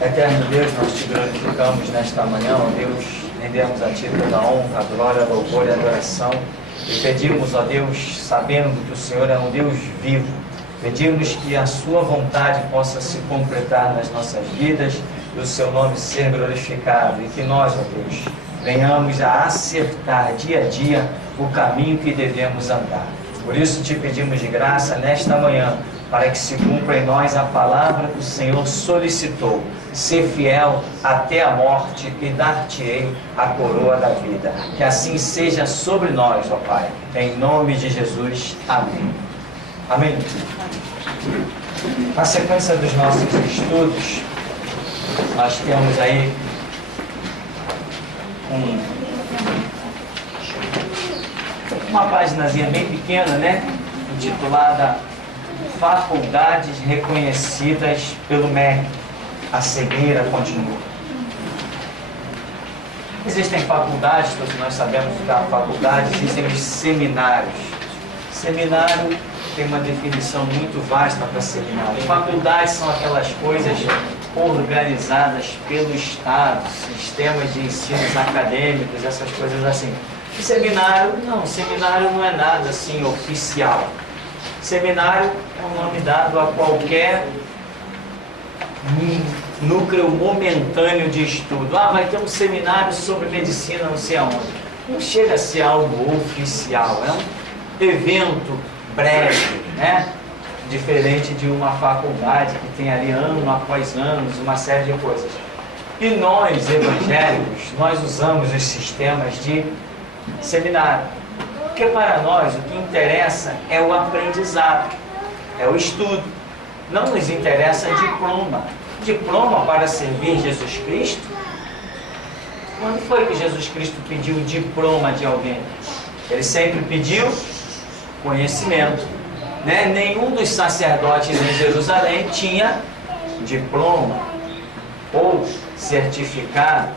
Eterno Deus, nós te glorificamos nesta manhã, ó Deus, rendemos a Ti toda a honra, a glória, a louvor e a adoração, e pedimos, ó Deus, sabendo que o Senhor é um Deus vivo, pedimos que a Sua vontade possa se completar nas nossas vidas e o Seu nome ser glorificado, e que nós, ó Deus, venhamos a acertar dia a dia o caminho que devemos andar. Por isso te pedimos de graça nesta manhã, para que se cumpra em nós a palavra que o Senhor solicitou: ser fiel até a morte e dar-te-ei a coroa da vida. Que assim seja sobre nós, ó Pai, em nome de Jesus. Amém. Amém. Na sequência dos nossos estudos, nós temos aí uma páginazinha bem pequena, né? Intitulada Faculdades reconhecidas pelo MEC. A cegueira continua. Existem faculdades, todos nós sabemos que há faculdades, existem os seminários. Seminário tem uma definição muito vasta para seminário. Faculdades são aquelas coisas organizadas pelo Estado, sistemas de ensinos acadêmicos, essas coisas assim. E seminário, não, seminário não é nada assim oficial. Seminário é um nome dado a qualquer núcleo momentâneo de estudo. Vai ter um seminário sobre medicina não sei aonde. Não chega a ser algo oficial, é um evento breve, né? Diferente de uma faculdade que tem ali ano após ano, uma série de coisas. E nós, evangélicos, nós usamos os sistemas de seminário. Porque para nós o que interessa é o aprendizado, é o estudo. Não nos interessa diploma. Diploma para servir Jesus Cristo? Quando foi que Jesus Cristo pediu diploma de alguém? Ele sempre pediu conhecimento, né? Nenhum dos sacerdotes em Jerusalém tinha diploma ou certificado.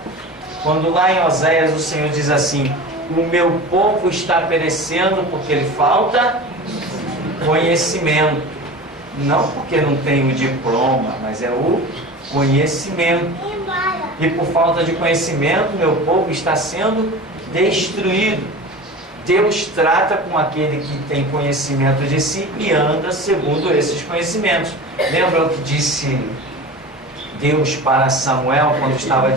Quando lá em Oséias o Senhor diz assim: o meu povo está perecendo porque lhe falta conhecimento. Não porque não tem o diploma, mas é o conhecimento. E por falta de conhecimento, meu povo está sendo destruído. Deus trata com aquele que tem conhecimento de si e anda segundo esses conhecimentos. Lembra o que disse Deus para Samuel quando estava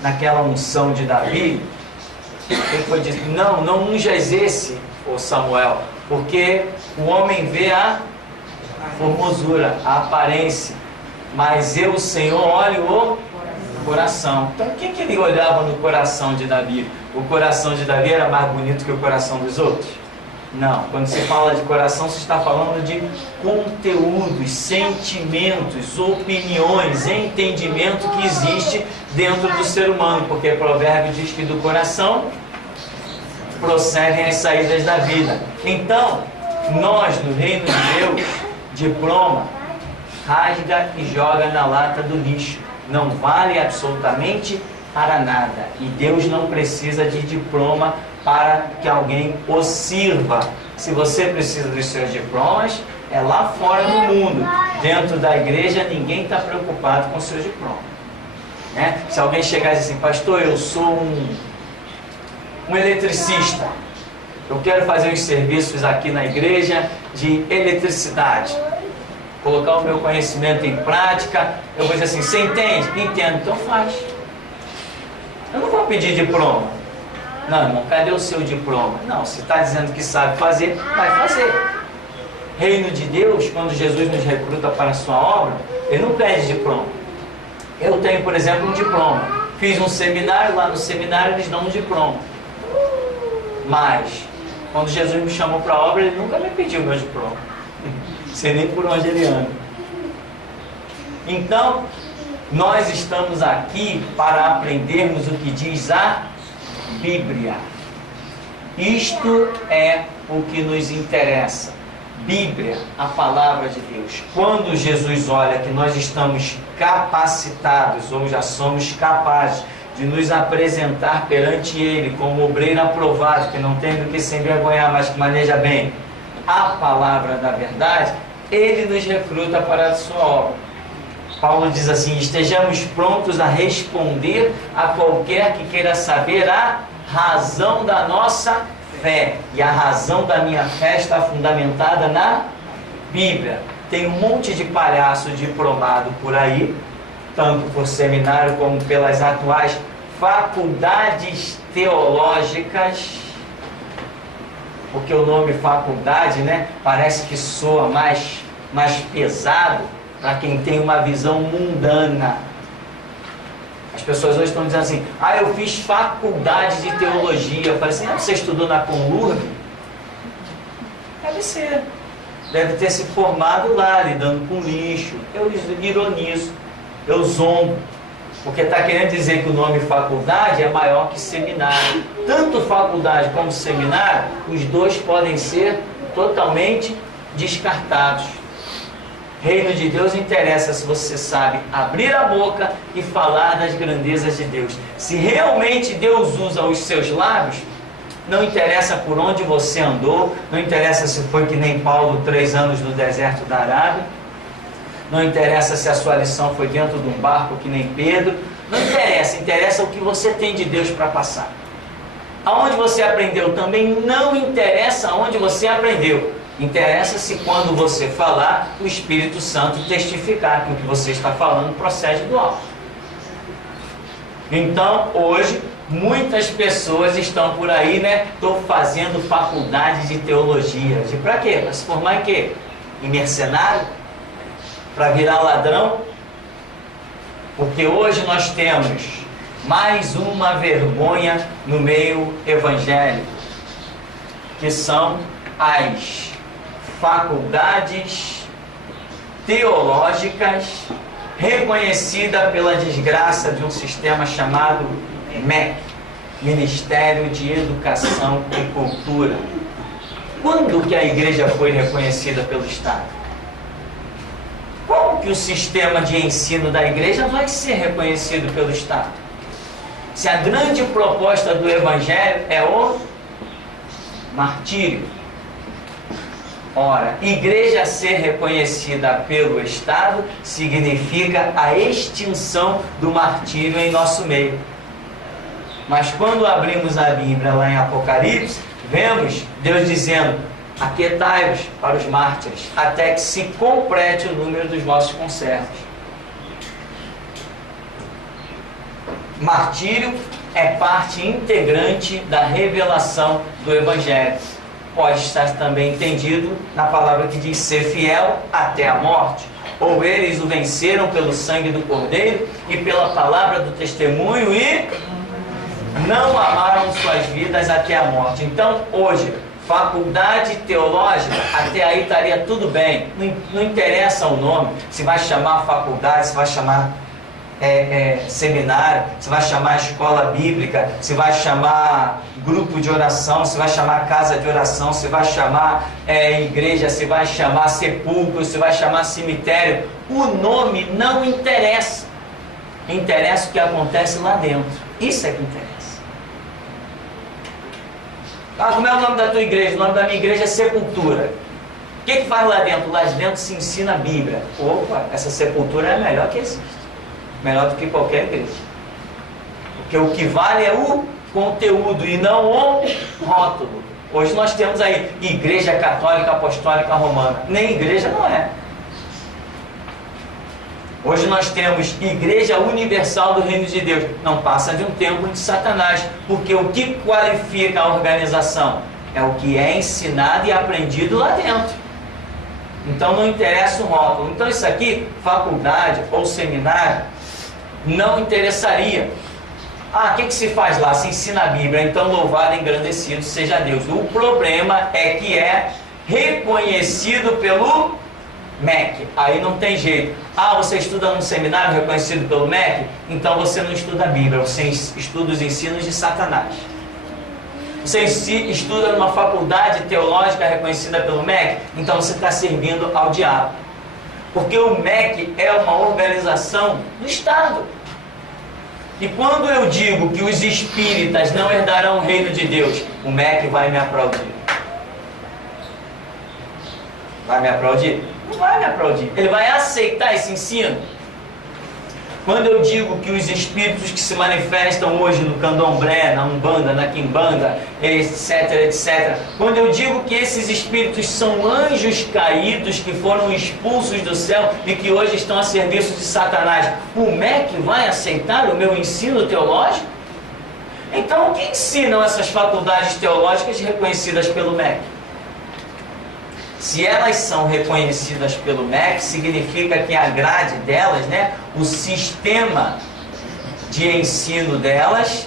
naquela unção de Davi? Ele foi dizer: não unjas esse, ô Samuel, porque o homem vê a formosura, a aparência, mas eu, o Senhor, olho o coração. Então o que ele olhava no coração de Davi? O coração de Davi era mais bonito que o coração dos outros? Não. Quando se fala de coração, se está falando de conteúdos, sentimentos, opiniões, entendimento que existe dentro do ser humano, porque o provérbio diz que do coração procedem as saídas da vida. Então, nós no reino de Deus, diploma, rasga e joga na lata do lixo. Não vale absolutamente para nada. E Deus não precisa de diploma para que alguém o sirva. Se você precisa dos seus diplomas, é lá fora no mundo. Dentro da igreja, ninguém está preocupado com os seus diplomas, né? Se alguém chegar e dizer assim: pastor, eu sou um eletricista, eu quero fazer uns serviços aqui na igreja de eletricidade, colocar o meu conhecimento em prática. Eu vou dizer assim: você entende? Entendo, então faz. Eu não vou pedir diploma. Não, irmão, cadê o seu diploma? Não, se está dizendo que sabe fazer, vai fazer. Reino de Deus, quando Jesus nos recruta para a sua obra, Ele não pede diploma. Eu tenho, por exemplo, um diploma. Fiz um seminário, lá no seminário eles dão um diploma. Mas, quando Jesus me chamou para a obra, Ele nunca me pediu meu diploma. Sei nem por onde Ele anda. Então, nós estamos aqui para aprendermos o que diz a Bíblia. Isto é o que nos interessa. Bíblia, a palavra de Deus. Quando Jesus olha que nós estamos capacitados ou já somos capazes de nos apresentar perante Ele como obreiro aprovado, que não tem do que se envergonhar, mas que maneja bem a palavra da verdade, Ele nos recruta para a sua obra. Paulo diz assim: estejamos prontos a responder a qualquer que queira saber a razão da nossa fé. E a razão da minha fé está fundamentada na Bíblia. Tem um monte de palhaço diplomado por aí, tanto por seminário como pelas atuais faculdades teológicas, porque o nome faculdade, né, parece que soa mais pesado para quem tem uma visão mundana. As pessoas hoje estão dizendo assim: ah, eu fiz faculdade de teologia. Eu falei assim: ah, você estudou na Conlurb? Deve ser. Deve ter se formado lá, lidando com lixo. Eu ironizo, eu zombo, porque está querendo dizer que o nome faculdade é maior que seminário. Tanto faculdade como seminário, os dois podem ser totalmente descartados. Reino de Deus interessa se você sabe abrir a boca e falar das grandezas de Deus. Se realmente Deus usa os seus lábios, não interessa por onde você andou, não interessa se foi que nem Paulo 3 anos no deserto da Arábia, não interessa se a sua lição foi dentro de um barco que nem Pedro, não interessa, interessa o que você tem de Deus para passar. Aonde você aprendeu também não interessa aonde você aprendeu. Interessa se quando você falar, o Espírito Santo testificar que o que você está falando procede do alto. Então, hoje, muitas pessoas estão por aí, né? Estou fazendo faculdade de teologia. Para quê? Para se formar em quê? Em mercenário? Para virar ladrão? Porque hoje nós temos mais uma vergonha no meio evangélico, que são as faculdades teológicas reconhecida pela desgraça de um sistema chamado MEC, Ministério de Educação e Cultura. Quando que a igreja foi reconhecida pelo Estado? Como que o sistema de ensino da igreja vai ser reconhecido pelo Estado? Se a grande proposta do Evangelho é o martírio. Ora, igreja ser reconhecida pelo Estado significa a extinção do martírio em nosso meio. Mas quando abrimos a Bíblia lá em Apocalipse, vemos Deus dizendo: aquietai-vos para os mártires, até que se complete o número dos vossos conservos. Martírio é parte integrante da revelação do Evangelho. Pode estar também entendido na palavra que diz ser fiel até a morte. Ou eles o venceram pelo sangue do Cordeiro e pela palavra do testemunho e não amaram suas vidas até a morte. Então, hoje, faculdade teológica, até aí estaria tudo bem. Não interessa o nome, se vai chamar faculdade, se vai chamar seminário, se vai chamar escola bíblica, se vai chamar grupo de oração, se vai chamar casa de oração, se vai chamar igreja, se vai chamar sepulcro, se vai chamar cemitério. O nome não interessa. Interessa o que acontece lá dentro. Isso é que interessa. Ah, como é o nome da tua igreja? O nome da minha igreja é Sepultura. O que faz lá dentro? Lá dentro se ensina a Bíblia. Opa, essa sepultura é a melhor que existe. Melhor do que qualquer igreja. Porque o que vale é o conteúdo e não o rótulo. Hoje nós temos aí Igreja Católica Apostólica Romana. Nem igreja não é. Hoje nós temos Igreja Universal do Reino de Deus. Não passa de um templo de Satanás. Porque o que qualifica a organização é o que é ensinado e aprendido lá dentro. Então não interessa o rótulo. Então isso aqui, faculdade ou seminário, não interessaria. Ah, o que se faz lá? Se ensina a Bíblia. Então louvado e engrandecido seja Deus. O problema é que é reconhecido pelo MEC. Aí não tem jeito. Ah, você estuda num seminário reconhecido pelo MEC? Então você não estuda a Bíblia, você estuda os ensinos de Satanás. Você estuda numa faculdade teológica reconhecida pelo MEC? Então você está servindo ao diabo. Porque o MEC é uma organização do Estado. E quando eu digo que os espíritas não herdarão o reino de Deus, o MEC vai me aplaudir. Vai me aplaudir? Não vai me aplaudir. Ele vai aceitar esse ensino? Quando eu digo que os espíritos que se manifestam hoje no candomblé, na umbanda, na quimbanda, etc, etc, quando eu digo que esses espíritos são anjos caídos que foram expulsos do céu e que hoje estão a serviço de Satanás, o MEC vai aceitar o meu ensino teológico? Então, o que ensinam essas faculdades teológicas reconhecidas pelo MEC? Se elas são reconhecidas pelo MEC, significa que a grade delas, o sistema de ensino delas,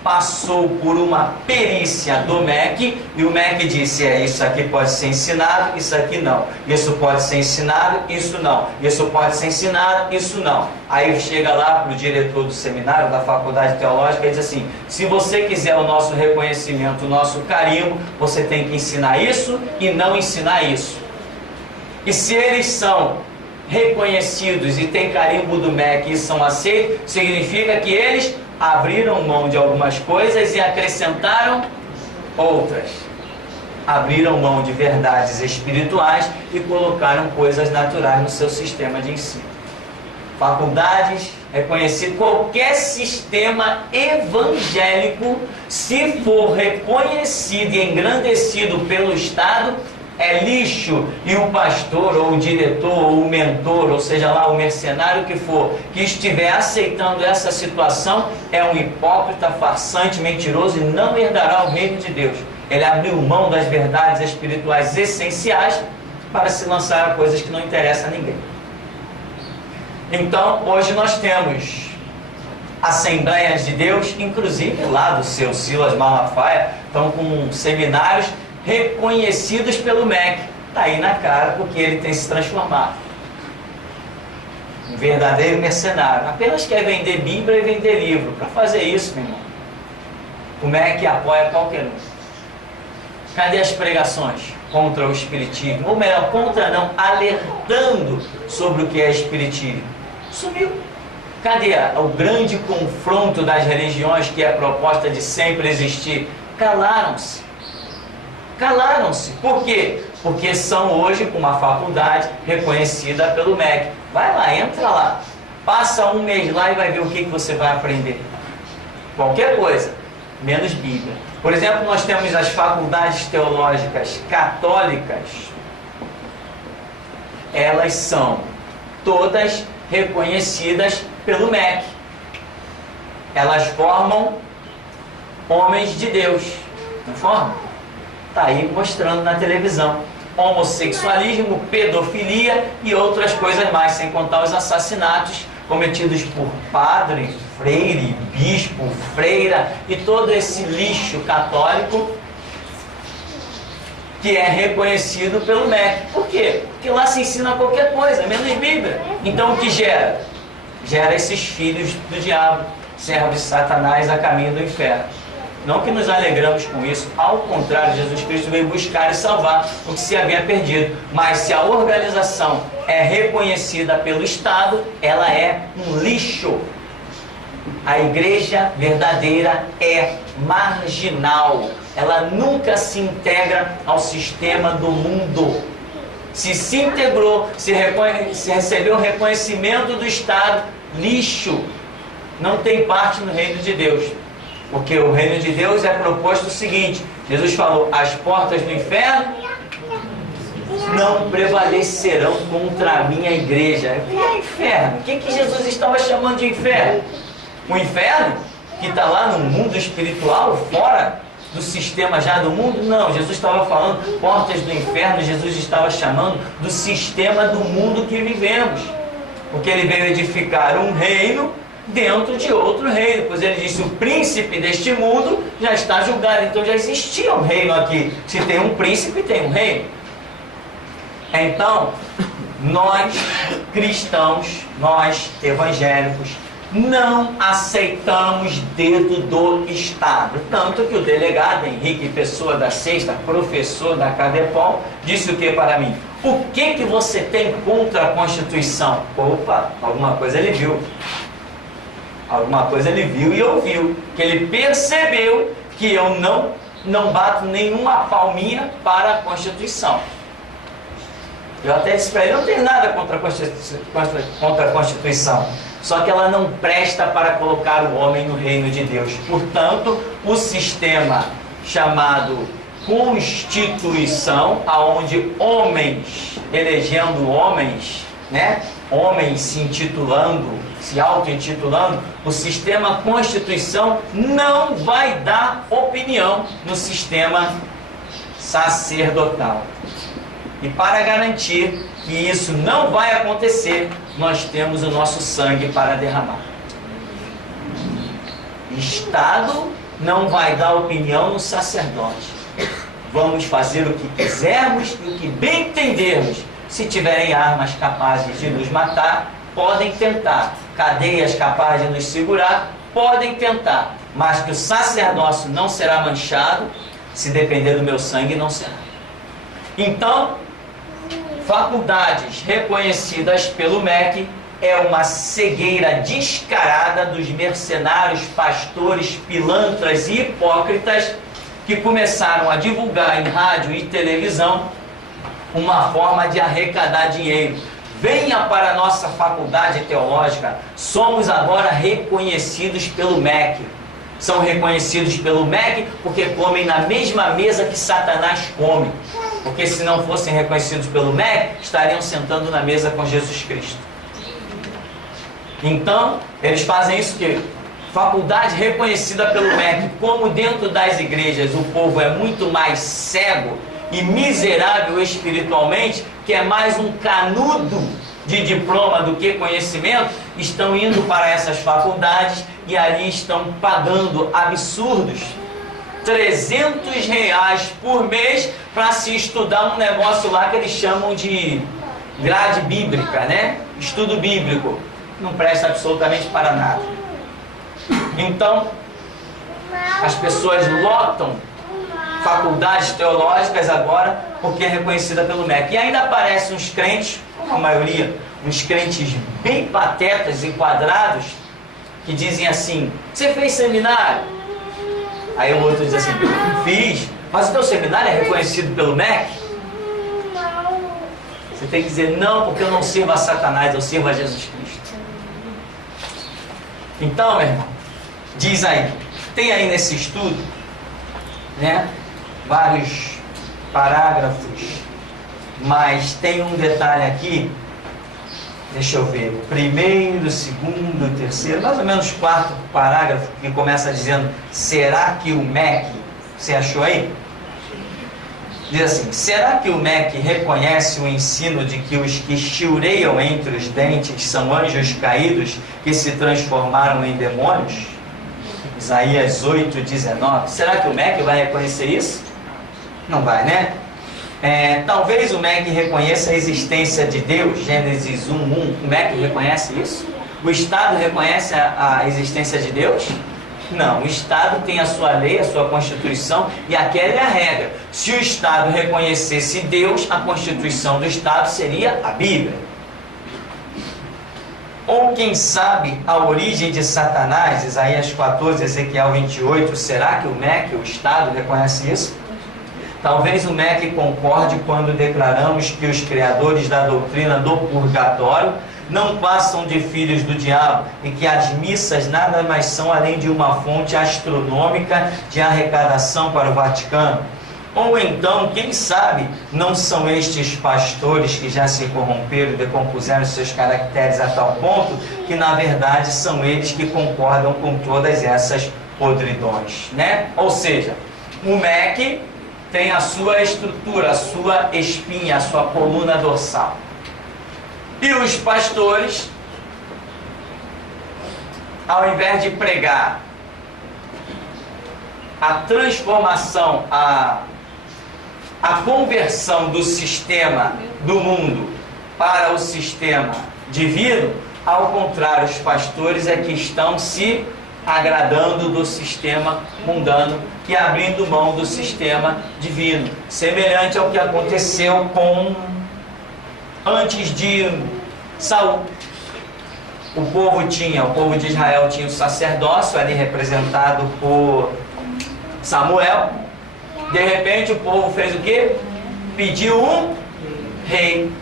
passou por uma perícia do MEC, e o MEC disse, isso aqui pode ser ensinado, isso aqui não. Isso pode ser ensinado, isso não. Isso pode ser ensinado, isso não. Aí chega lá para o diretor do seminário, da faculdade teológica, e diz assim, se você quiser o nosso reconhecimento, o nosso carimbo, você tem que ensinar isso e não ensinar isso. E se eles são reconhecidos e têm carimbo do MEC e são aceitos, significa que eles abriram mão de algumas coisas e acrescentaram outras. Abriram mão de verdades espirituais e colocaram coisas naturais no seu sistema de ensino. Faculdades, reconhecido, qualquer sistema evangélico, se for reconhecido e engrandecido pelo Estado, é lixo, e o pastor, ou o diretor, ou o mentor, ou seja lá, o mercenário que for, que estiver aceitando essa situação, é um hipócrita, farsante, mentiroso e não herdará o reino de Deus. Ele abriu mão das verdades espirituais essenciais para se lançar a coisas que não interessam a ninguém. Então, hoje nós temos Assembleias de Deus, inclusive lá do seu Silas Malafaia, estão com seminários reconhecidos pelo MEC. Está aí na cara, porque ele tem se transformado. Um verdadeiro mercenário. Apenas quer vender Bíblia e vender livro. Para fazer isso, meu irmão, o MEC apoia qualquer um. Cadê as pregações contra o espiritismo? Ou melhor, contra não, alertando sobre o que é espiritismo. Sumiu. Cadê o grande confronto das religiões, que é a proposta de sempre existir? Calaram-se. Calaram-se. Por quê? Porque são hoje com uma faculdade reconhecida pelo MEC. Vai lá, entra lá. Passa um mês lá e vai ver o que você vai aprender. Qualquer coisa, menos Bíblia. Por exemplo, nós temos as faculdades teológicas católicas. Elas são todas reconhecidas pelo MEC. Elas formam homens de Deus. Não formam? Está aí mostrando na televisão. Homossexualismo, pedofilia e outras coisas mais, sem contar os assassinatos cometidos por padre, freire, bispo, freira e todo esse lixo católico que é reconhecido pelo MEC. Por quê? Porque lá se ensina qualquer coisa, menos Bíblia. Então o que gera? Gera esses filhos do diabo, servos de Satanás a caminho do inferno. Não que nos alegramos com isso, ao contrário, Jesus Cristo veio buscar e salvar o que se havia perdido. Mas se a organização é reconhecida pelo Estado, ela é um lixo. A igreja verdadeira é marginal. Ela nunca se integra ao sistema do mundo. Se integrou, se recebeu o reconhecimento do Estado, lixo. Não tem parte no reino de Deus. Porque o reino de Deus é proposto o seguinte: Jesus falou, as portas do inferno não prevalecerão contra a minha igreja. O que é inferno? O que Jesus estava chamando de inferno? O inferno que está lá no mundo espiritual, fora do sistema já do mundo? Não, Jesus estava falando portas do inferno, Jesus estava chamando do sistema do mundo que vivemos. Porque ele veio edificar um reino dentro de outro reino, pois ele disse, o príncipe deste mundo já está julgado. Então já existia um reino aqui. Se tem um príncipe, tem um reino. Então, nós cristãos, nós evangélicos, não aceitamos dedo do Estado. Tanto que o delegado Henrique Pessoa da Sexta, professor da Cadepol, disse o que para mim? O que você tem contra a Constituição? Opa, alguma coisa ele viu. Alguma coisa ele viu e ouviu, que ele percebeu que eu não bato nenhuma palminha para a Constituição. Eu até disse para ele, não tenho nada contra a Constituição, só que ela não presta para colocar o homem no reino de Deus. Portanto, o sistema chamado Constituição, aonde homens, elegendo homens, né? Homens se intitulando, se auto-intitulando, o sistema Constituição não vai dar opinião no sistema sacerdotal. E para garantir que isso não vai acontecer, nós temos o nosso sangue para derramar. Estado não vai dar opinião no sacerdote. Vamos fazer o que quisermos e o que bem entendermos. Se tiverem armas capazes de nos matar, podem tentar. Cadeias capazes de nos segurar, podem tentar. Mas que o sacerdócio não será manchado, se depender do meu sangue, não será. Então, faculdades reconhecidas pelo MEC é uma cegueira descarada dos mercenários, pastores, pilantras e hipócritas que começaram a divulgar em rádio e televisão uma forma de arrecadar dinheiro. Venha para a nossa faculdade teológica, somos agora reconhecidos pelo MEC. São reconhecidos pelo MEC porque comem na mesma mesa que Satanás come. Porque se não fossem reconhecidos pelo MEC, estariam sentando na mesa com Jesus Cristo. Então, eles fazem isso que faculdade reconhecida pelo MEC, como dentro das igrejas o povo é muito mais cego e miserável espiritualmente, que é mais um canudo de diploma do que conhecimento, estão indo para essas faculdades e ali estão pagando absurdos, R$300 por mês para se estudar um negócio lá que eles chamam de grade bíblica, né? Estudo bíblico. Não presta absolutamente para nada. Então, as pessoas lotam faculdades teológicas agora porque é reconhecida pelo MEC. E ainda aparecem uns crentes, como a maioria, uns crentes bem patetas e quadrados, que dizem assim: você fez seminário? Aí o outro diz assim: fiz. Mas o teu seminário é reconhecido pelo MEC? Você tem que dizer: não, porque eu não sirvo a Satanás, eu sirvo a Jesus Cristo. Então, meu irmão, diz aí, tem aí nesse estudo, né, vários parágrafos, mas tem um detalhe aqui, deixa eu ver, o primeiro, segundo, terceiro, mais ou menos quarto parágrafo, que começa dizendo: será que o MEC, você achou aí? Diz assim: será que o MEC reconhece o ensino de que os que chiureiam entre os dentes são anjos caídos que se transformaram em demônios? Isaías 8:19. Será que o MEC vai reconhecer isso? Não vai, né? Talvez o MEC reconheça a existência de Deus, Gênesis 1:1. O MEC reconhece isso? O Estado reconhece a existência de Deus? Não, o Estado tem a sua lei, a sua Constituição, e aquela é a regra. Se o Estado reconhecesse Deus, a Constituição do Estado seria a Bíblia. Ou quem sabe a origem de Satanás, Isaías 14, Ezequiel 28, será que o MEC, o Estado, reconhece isso? Talvez o MEC concorde quando declaramos que os criadores da doutrina do purgatório não passam de filhos do diabo e que as missas nada mais são além de uma fonte astronômica de arrecadação para o Vaticano. Ou então, quem sabe, não são estes pastores que já se corromperam e decompuseram seus caracteres a tal ponto que, na verdade, são eles que concordam com todas essas podridões, né? Ou seja, o MEC tem a sua estrutura, a sua espinha, a sua coluna dorsal. E os pastores, ao invés de pregar a transformação, a conversão do sistema do mundo para o sistema divino, ao contrário, os pastores é que estão se agradando do sistema mundano e abrindo mão do sistema divino, semelhante ao que aconteceu antes de Saul. O povo de Israel tinha o sacerdócio ali representado por Samuel. De repente o povo fez o quê? Pediu um rei.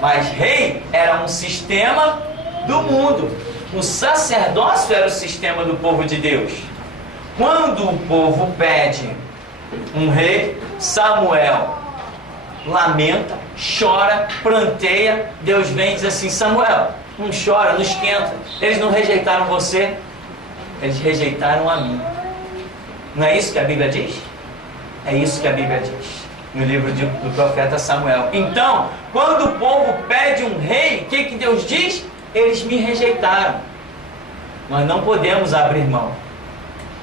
Mas rei era um sistema do mundo. O sacerdócio era o sistema do povo de Deus. Quando o povo pede um rei, Samuel lamenta, chora, pranteia. Deus vem e diz assim: Samuel, não chora, não esquenta. Eles não rejeitaram você, eles rejeitaram a mim. Não é isso que a Bíblia diz? É isso que a Bíblia diz no livro do profeta Samuel. Então, quando o povo pede um rei, o que Deus diz? Eles me rejeitaram. Nós não podemos abrir mão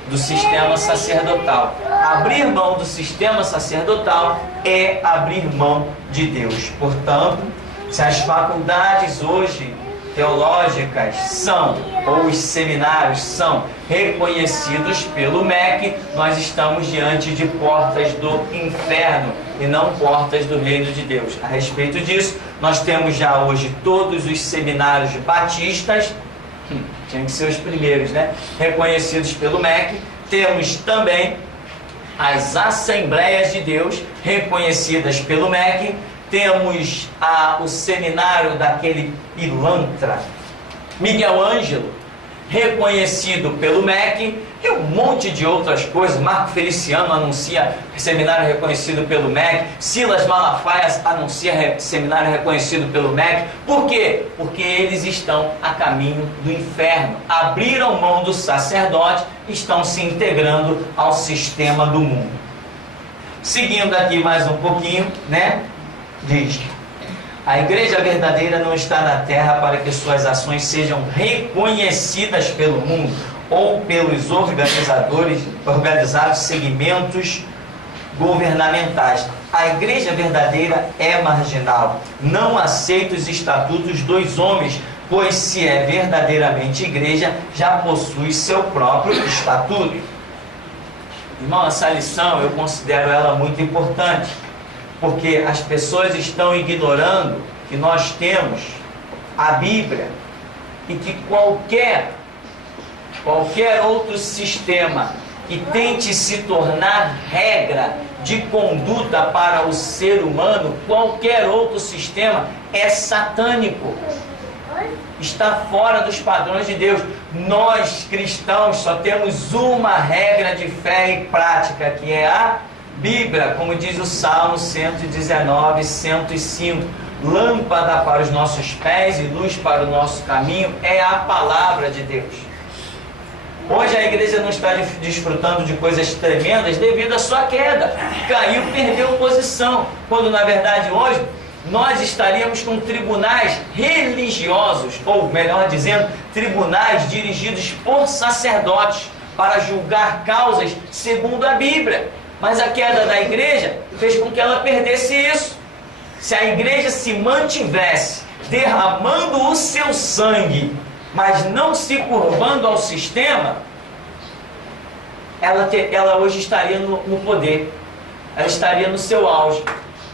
do sistema sacerdotal. Abrir mão do sistema sacerdotal é abrir mão de Deus. Portanto, se as faculdades hoje teológicas são, ou os seminários são reconhecidos pelo MEC, nós estamos diante de portas do inferno e não portas do reino de Deus. A respeito disso, nós temos já hoje todos os seminários batistas, tinham que ser os primeiros, né? Reconhecidos pelo MEC. Temos também as Assembleias de Deus, reconhecidas pelo MEC. Temos o seminário daquele pilantra Miguel Ângelo, reconhecido pelo MEC, e um monte de outras coisas. Marco Feliciano anuncia seminário reconhecido pelo MEC, Silas Malafaia anuncia seminário reconhecido pelo MEC. Por quê? Porque eles estão a caminho do inferno, abriram mão do sacerdote, estão se integrando ao sistema do mundo. Seguindo aqui mais um pouquinho, né? Diz: a igreja verdadeira não está na terra para que suas ações sejam reconhecidas pelo mundo ou pelos organizados segmentos governamentais. A igreja verdadeira é marginal, não aceita os estatutos dos homens, pois se é verdadeiramente igreja, já possui seu próprio estatuto. Irmão, essa lição eu considero ela muito importante, porque as pessoas estão ignorando que nós temos a Bíblia e que qualquer outro sistema que tente se tornar regra de conduta para o ser humano, qualquer outro sistema é satânico, está fora dos padrões de Deus. Nós cristãos só temos uma regra de fé e prática, que é a Bíblia, como diz o Salmo 119, 105. Lâmpada para os nossos pés e luz para o nosso caminho é a palavra de Deus. Hoje a igreja não está desfrutando de coisas tremendas devido à sua queda. Caiu, perdeu posição. Quando na verdade hoje nós estaríamos com tribunais religiosos, ou melhor dizendo, tribunais dirigidos por sacerdotes para julgar causas segundo a Bíblia. Mas a queda da igreja fez com que ela perdesse isso. Se a igreja se mantivesse derramando o seu sangue, mas não se curvando ao sistema, ela hoje estaria no poder, ela estaria no seu auge.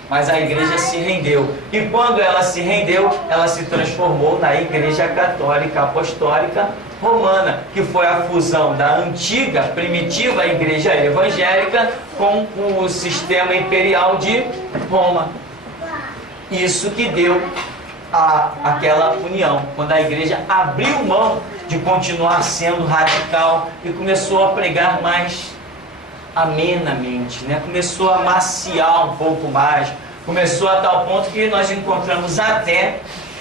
Mas a igreja se rendeu. E quando ela se rendeu, ela se transformou na Igreja Católica Apostólica Romana, que foi a fusão da antiga, primitiva igreja evangélica com o sistema imperial de Roma. Isso que deu aquela união, quando a igreja abriu mão de continuar sendo radical e começou a pregar mais amenamente, né? Começou a maciar um pouco mais, começou a tal ponto que nós encontramos até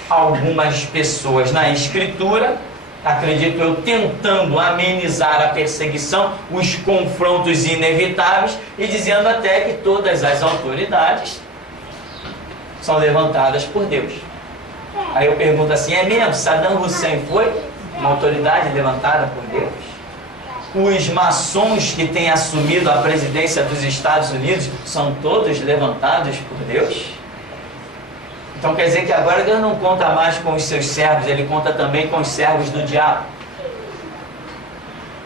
algumas pessoas na Escritura, acredito eu, tentando amenizar a perseguição, os confrontos inevitáveis, e dizendo até que todas as autoridades são levantadas por Deus. Aí eu pergunto assim, é mesmo? Saddam Hussein foi uma autoridade levantada por Deus? Os maçons que têm assumido a presidência dos Estados Unidos são todos levantados por Deus? Então quer dizer que agora Deus não conta mais com os seus servos, Ele conta também com os servos do diabo.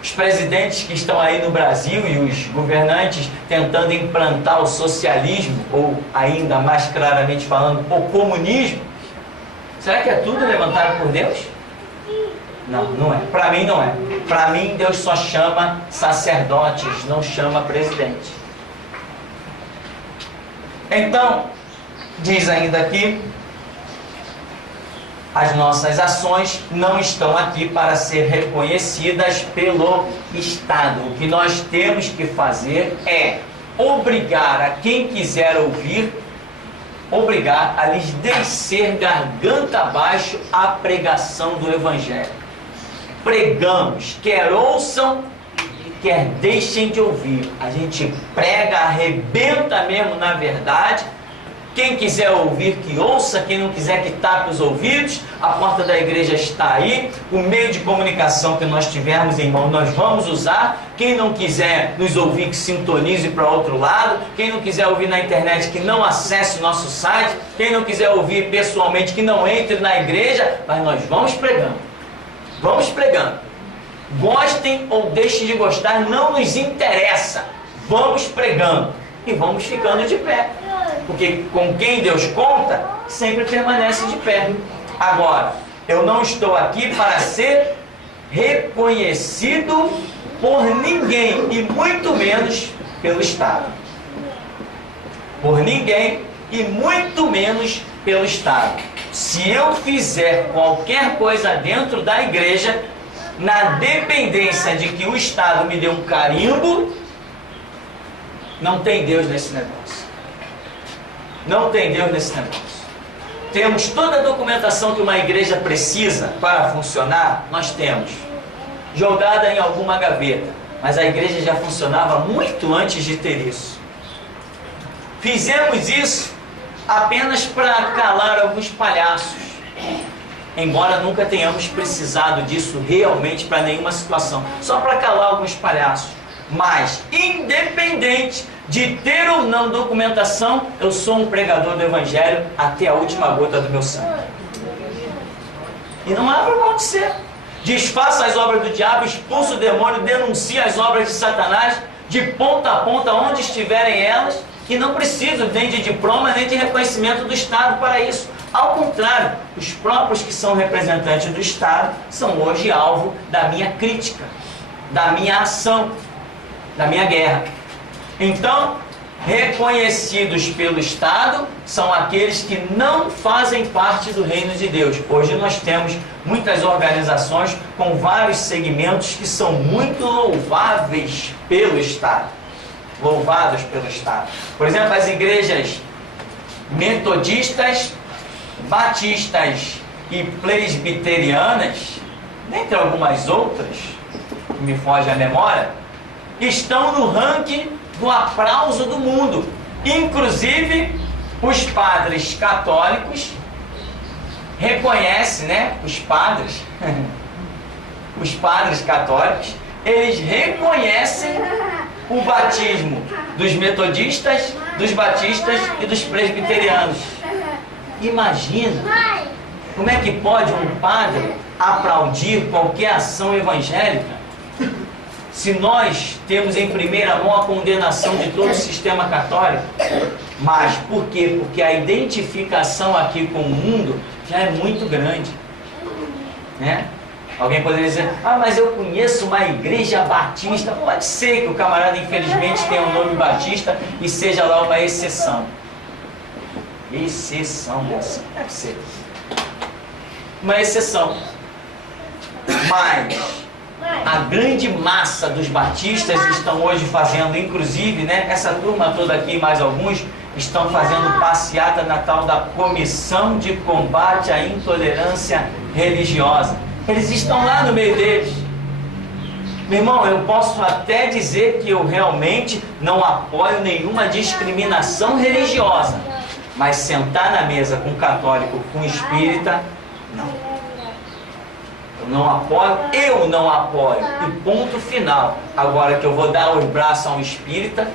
Os presidentes que estão aí no Brasil e os governantes tentando implantar o socialismo, ou ainda mais claramente falando, o comunismo, será que é tudo levantado por Deus? Não, não é. Para mim não é. Para mim Deus só chama sacerdotes, não chama presidente. Então, diz ainda aqui, As nossas ações não estão aqui para ser reconhecidas pelo Estado. O que nós temos que fazer é obrigar a quem quiser ouvir, obrigar a lhes descer garganta abaixo a pregação do Evangelho. Pregamos, quer ouçam, quer deixem de ouvir. A gente prega, arrebenta mesmo na verdade. Quem quiser ouvir, que ouça. Quem não quiser, que tape os ouvidos. A porta da igreja está aí. O meio de comunicação que nós tivermos, irmão, nós vamos usar. Quem não quiser nos ouvir, que sintonize para outro lado. Quem não quiser ouvir na internet, que não acesse o nosso site. Quem não quiser ouvir pessoalmente, que não entre na igreja. Mas nós vamos pregando. Vamos pregando. Gostem ou deixem de gostar, não nos interessa. Vamos pregando. E vamos ficando de pé. Porque com quem Deus conta, sempre permanece de pé. Agora, eu não estou aqui para ser reconhecido por ninguém, e muito menos pelo Estado. Por ninguém, e muito menos pelo Estado. Se eu fizer qualquer coisa dentro da igreja, na dependência de que o Estado me dê um carimbo, não tem Deus nesse negócio. Não tem Deus nesse negócio. Temos toda a documentação que uma igreja precisa para funcionar, nós temos. Jogada em alguma gaveta. Mas a igreja já funcionava muito antes de ter isso. Fizemos isso apenas para calar alguns palhaços. Embora nunca tenhamos precisado disso realmente para nenhuma situação. Só para calar alguns palhaços. Mas, independente de ter ou não documentação, eu sou um pregador do Evangelho até a última gota do meu sangue. E não abro mão de ser. Desfaça as obras do diabo, expulsa o demônio, denuncia as obras de Satanás, de ponta a ponta, onde estiverem elas, e não preciso nem de diploma, nem de reconhecimento do Estado para isso. Ao contrário, os próprios que são representantes do Estado são hoje alvo da minha crítica, da minha ação, da minha guerra. Então, reconhecidos pelo Estado são aqueles que não fazem parte do reino de Deus. Hoje nós temos muitas organizações com vários segmentos que são muito louváveis pelo Estado. Louvados pelo Estado. Por exemplo, as igrejas metodistas, batistas e presbiterianas, dentre algumas outras, que me foge a memória, estão no ranking do aplauso do mundo. Inclusive, os padres católicos reconhecem, né? Os padres católicos, eles reconhecem o batismo dos metodistas, dos batistas e dos presbiterianos. Imagina como é que pode um padre aplaudir qualquer ação evangélica, se nós temos em primeira mão a condenação de todo o sistema católico. Mas por quê? Porque a identificação aqui com o mundo já é muito grande, né? Alguém poderia dizer, mas eu conheço uma igreja batista. Pode ser que o camarada infelizmente tenha um nome batista e seja lá uma exceção. Exceção, moça. Deve ser uma exceção. Mas a grande massa dos batistas estão hoje fazendo, inclusive, né, essa turma toda aqui, mais alguns, estão fazendo passeata na tal da Comissão de Combate à Intolerância Religiosa. Eles estão lá no meio deles. Meu irmão, eu posso até dizer que eu realmente não apoio nenhuma discriminação religiosa, mas sentar na mesa com um católico, com um espírita, não. Eu não apoio, e ponto final. Agora que eu vou dar os braços a um espírita,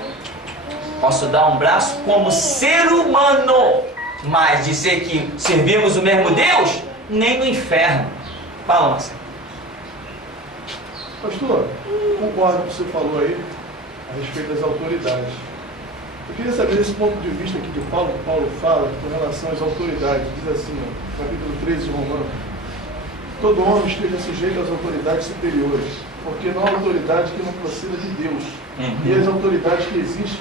posso dar um braço como ser humano, mas dizer que servimos o mesmo Deus, nem no inferno. Fala, Marcelo. Pastor, concordo com o que você falou aí a respeito das autoridades. Eu queria saber desse ponto de vista aqui de Paulo, que Paulo fala com relação às autoridades. Diz assim, no capítulo 13 de Romanos: todo homem esteja sujeito às autoridades superiores, porque não há autoridade que não proceda de Deus. E as autoridades que existem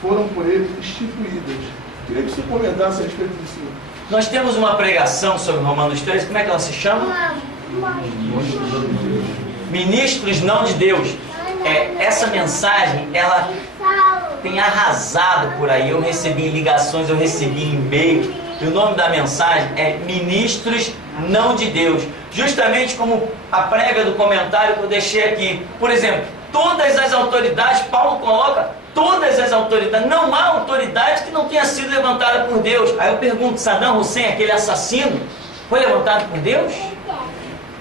foram por ele instituídas, Queria que você comentasse a respeito disso. Nós temos uma pregação sobre Romanos 13, como é que ela se chama? Ministros não de Deus. Essa mensagem, ela tem arrasado por aí. Eu recebi ligações, eu recebi e-mail. E o nome da mensagem é Ministros não de Deus. Justamente como a prévia do comentário que eu deixei aqui. Por exemplo, todas as autoridades, Paulo coloca todas as autoridades. Não há autoridade que não tenha sido levantada por Deus. Aí eu pergunto, Saddam Hussein, aquele assassino, foi levantado por Deus?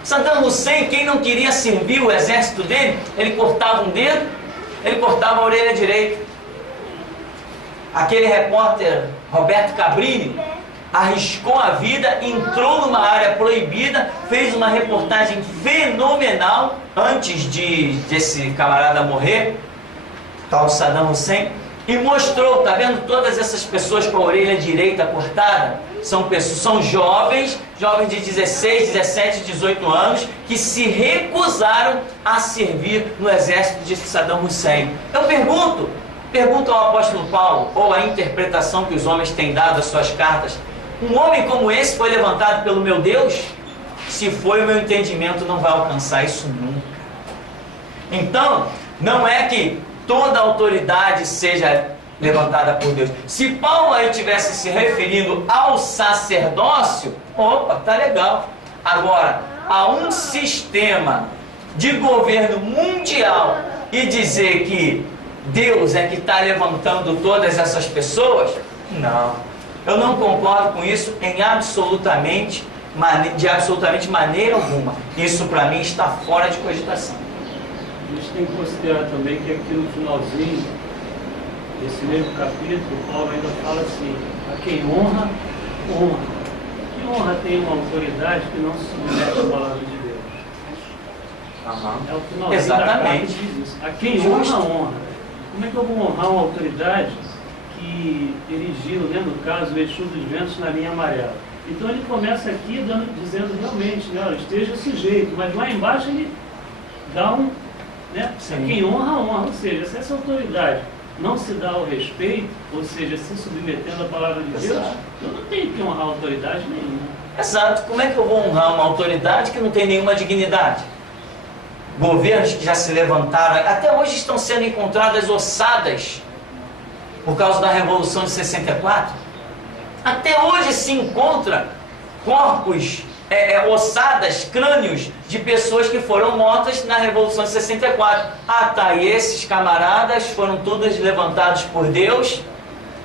Saddam Hussein, quem não queria servir o exército dele, ele cortava um dedo, ele cortava a orelha direita. Aquele repórter Roberto Cabrini arriscou a vida, entrou numa área proibida, fez uma reportagem fenomenal antes desse camarada morrer, tal Saddam Hussein, e mostrou, tá vendo todas essas pessoas com a orelha direita cortada? São jovens de 16, 17, 18 anos, que se recusaram a servir no exército de Saddam Hussein. Eu pergunto ao apóstolo Paulo, ou a interpretação que os homens têm dado às suas cartas, um homem como esse foi levantado pelo meu Deus? Se foi, o meu entendimento não vai alcançar isso nunca. Então, não é que toda autoridade seja levantada por Deus. Se Paulo aí estivesse se referindo ao sacerdócio, opa, tá legal. Agora, a um sistema de governo mundial e dizer que Deus é que está levantando todas essas pessoas, não. Eu não concordo com isso de absolutamente maneira alguma. Isso para mim está fora de cogitação. A gente tem que considerar também que aqui no finalzinho desse mesmo capítulo, Paulo ainda fala assim: a quem honra, honra. Que honra tem uma autoridade que não se submete à palavra de Deus? É o finalzinho da carta que diz isso. A quem honra, honra. Como é que eu vou honrar uma autoridade que erigiu, né, no caso, o Exu dos Ventos na linha amarela? Então ele começa aqui dizendo realmente, né, olha, esteja sujeito, mas lá embaixo ele dá um, né, quem honra, honra. Ou seja, se essa autoridade não se dá ao respeito, ou seja, se submetendo à palavra de Deus, eu não tenho que honrar autoridade nenhuma. Exato. Como é que eu vou honrar uma autoridade que não tem nenhuma dignidade? Governos que já se levantaram, até hoje estão sendo encontradas ossadas por causa da Revolução de 64. Até hoje se encontra corpos, ossadas, crânios de pessoas que foram mortas na Revolução de 64. Ah, tá, e esses camaradas foram todos levantados por Deus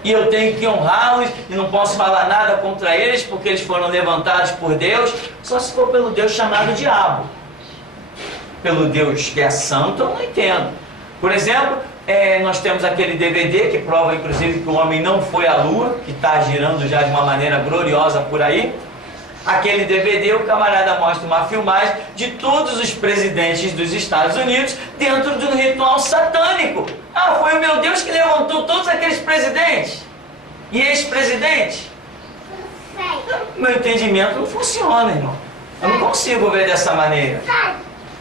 e eu tenho que honrá-los e não posso falar nada contra eles porque eles foram levantados por Deus, só se for pelo Deus chamado diabo. Pelo Deus que é santo, eu não entendo. Por exemplo, nós temos aquele DVD que prova inclusive que o homem não foi à lua, que está girando já de uma maneira gloriosa por aí. Aquele DVD, o camarada mostra uma filmagem de todos os presidentes dos Estados Unidos dentro de um ritual satânico. Ah, foi o meu Deus que levantou todos aqueles presidentes e ex-presidentes. Meu entendimento não funciona, irmão. Eu não consigo ver dessa maneira.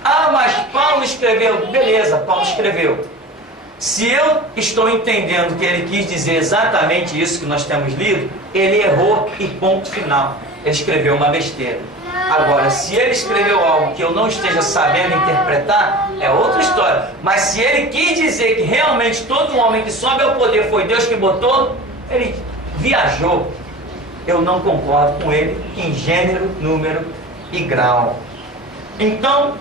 Ah, mas Paulo escreveu. Beleza, Paulo escreveu. Se eu estou entendendo que ele quis dizer exatamente isso que nós temos lido, ele errou e ponto final. Ele escreveu uma besteira. Agora, se ele escreveu algo que eu não esteja sabendo interpretar, é outra história. Mas se ele quis dizer que realmente todo homem que sobe ao poder foi Deus que botou, ele viajou. Eu não concordo com ele em gênero, número e grau. Então,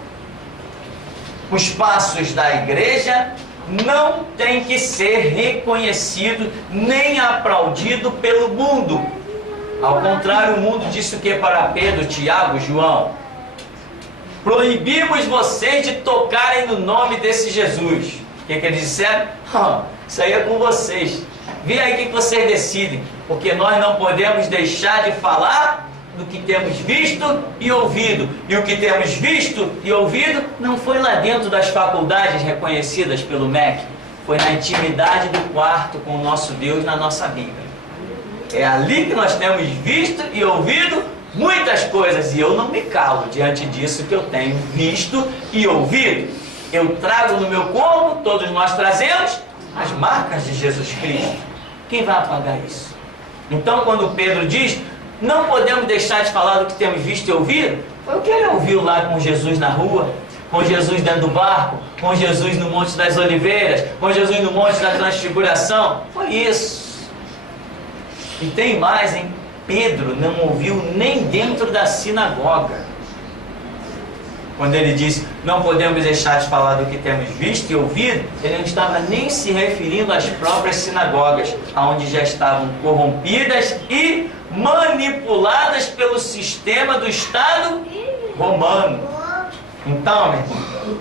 os passos da igreja não tem que ser reconhecido nem aplaudido pelo mundo. Ao contrário, o mundo disse o que para Pedro, Tiago, João? Proibimos vocês de tocarem no nome desse Jesus. O que eles disseram? Isso aí é com vocês. Vê aí o que vocês decidem. Porque nós não podemos deixar de falar do que temos visto e ouvido. E o que temos visto e ouvido não foi lá dentro das faculdades reconhecidas pelo MEC. Foi na intimidade do quarto com o nosso Deus na nossa Bíblia. É ali que nós temos visto e ouvido muitas coisas. E eu não me calo diante disso que eu tenho visto e ouvido. Eu trago no meu corpo, todos nós trazemos, as marcas de Jesus Cristo. Quem vai apagar isso? Então, quando Pedro diz, não podemos deixar de falar do que temos visto e ouvido, foi o que ele ouviu lá com Jesus na rua, com Jesus dentro do barco, com Jesus no Monte das Oliveiras, com Jesus no Monte da Transfiguração. Foi isso. E tem mais, hein? Pedro não ouviu nem dentro da sinagoga. Quando ele disse, não podemos deixar de falar do que temos visto e ouvido, ele não estava nem se referindo às próprias sinagogas, onde já estavam corrompidas e manipuladas pelo sistema do Estado romano. Então, meu irmão,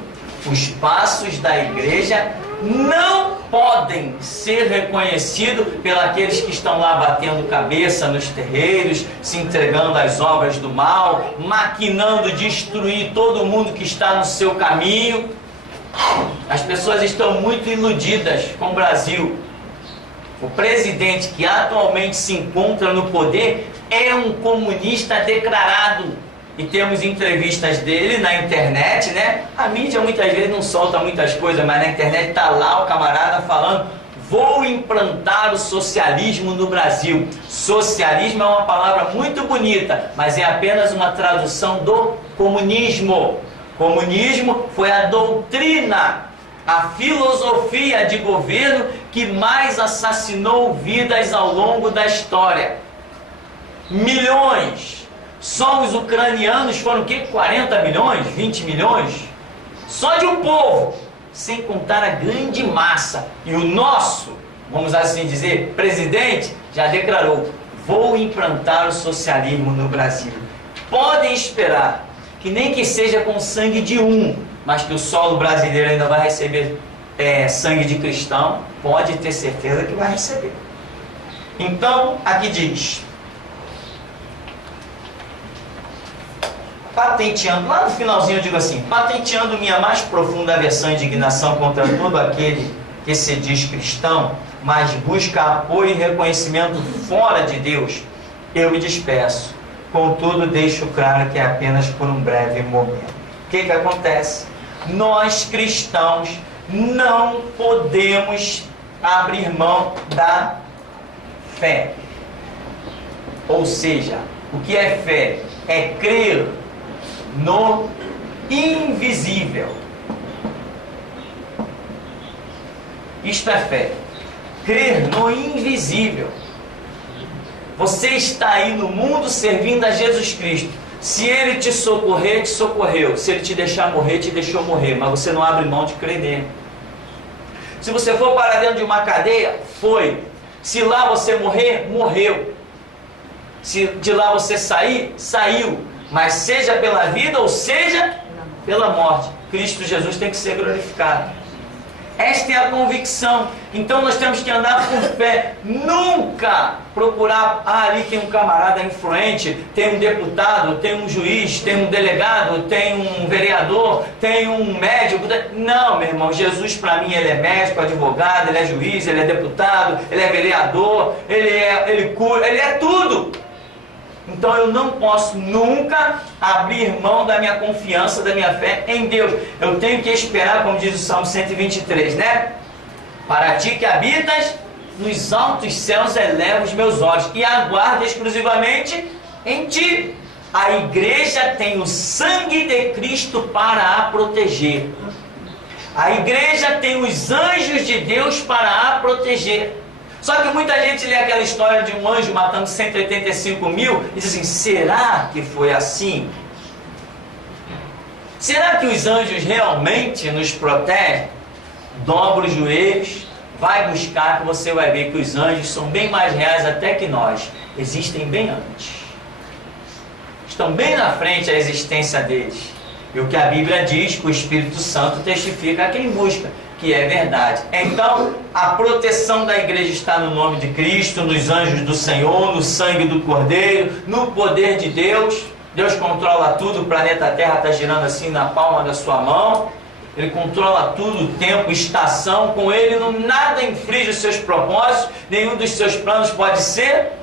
os passos da igreja não podem ser reconhecidos pelos que estão lá batendo cabeça nos terreiros, se entregando às obras do mal, maquinando destruir todo mundo que está no seu caminho. As pessoas estão muito iludidas com o Brasil. O presidente que atualmente se encontra no poder é um comunista declarado. E temos entrevistas dele na internet, né? A mídia muitas vezes não solta muitas coisas, mas na internet está lá o camarada falando: vou implantar o socialismo no Brasil. Socialismo é uma palavra muito bonita, mas é apenas uma tradução do comunismo. Comunismo foi a doutrina, a filosofia de governo que mais assassinou vidas ao longo da história. Milhões. Só os ucranianos foram o quê? 40 milhões? 20 milhões? Só de um povo, sem contar a grande massa. E o nosso, vamos assim dizer, presidente já declarou: vou implantar o socialismo no Brasil. Podem esperar que nem que seja com sangue de um, mas que o solo brasileiro ainda vai receber sangue de cristão, pode ter certeza que vai receber. Então, aqui diz, patenteando, lá no finalzinho eu digo assim: patenteando minha mais profunda aversão e indignação contra todo aquele que se diz cristão, mas busca apoio e reconhecimento fora de Deus, eu me despeço. Contudo, deixo claro que é apenas por um breve momento. O que acontece? Nós cristãos não podemos abrir mão da fé. Ou seja, o que é fé? É crer no invisível. Isto é fé. Crer no invisível. Você está aí no mundo servindo a Jesus Cristo. Se Ele te socorrer, te socorreu. Se Ele te deixar morrer, te deixou morrer. Mas você não abre mão de crer nele. Se você for para dentro de uma cadeia, foi. Se lá você morrer, morreu. Se de lá você sair, saiu. Mas seja pela vida ou seja pela morte, Cristo Jesus tem que ser glorificado. Esta é a convicção. Então nós temos que andar com fé. Nunca procurar, ali tem um camarada influente, tem um deputado, tem um juiz, tem um delegado, tem um vereador, tem um médico. Não, meu irmão, Jesus para mim, ele é médico, advogado, ele é juiz, ele é deputado, ele é vereador, ele cura, ele é tudo. Então eu não posso nunca abrir mão da minha confiança, da minha fé em Deus. Eu tenho que esperar, como diz o Salmo 123, né? Para ti que habitas nos altos céus, eleva os meus olhos e aguardo exclusivamente em ti. A igreja tem o sangue de Cristo para a proteger. A igreja tem os anjos de Deus para a proteger. Só que muita gente lê aquela história de um anjo matando 185 mil e diz assim: será que foi assim? Será que os anjos realmente nos protegem? Dobra os joelhos, vai buscar, que você vai ver que os anjos são bem mais reais até que nós. Existem bem antes. Estão bem na frente a existência deles. E o que a Bíblia diz, que o Espírito Santo testifica a quem busca, que é verdade. Então, a proteção da igreja está no nome de Cristo, nos anjos do Senhor, no sangue do Cordeiro, no poder de Deus. Deus controla tudo, o planeta Terra está girando assim na palma da sua mão. Ele controla tudo, tempo, estação. Com Ele nada infringe os seus propósitos, nenhum dos seus planos pode ser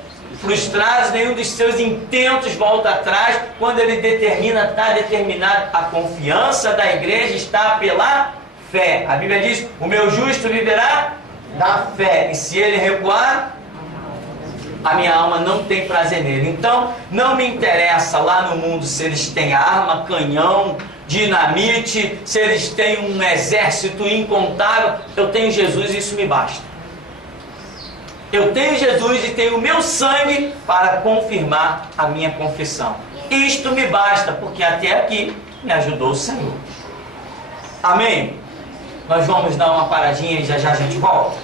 frustrado, nenhum dos seus intentos volta atrás. Quando Ele determina, está determinado. A confiança da igreja está pela fé. A Bíblia diz: o meu justo viverá da fé, e se ele recuar, a minha alma não tem prazer nele. Então, não me interessa lá no mundo se eles têm arma, canhão, dinamite, se eles têm um exército incontável. Eu tenho Jesus e isso me basta. Eu tenho Jesus e tenho o meu sangue para confirmar a minha confissão. Isto me basta, porque até aqui me ajudou o Senhor. Amém? Nós vamos dar uma paradinha e já já a gente volta.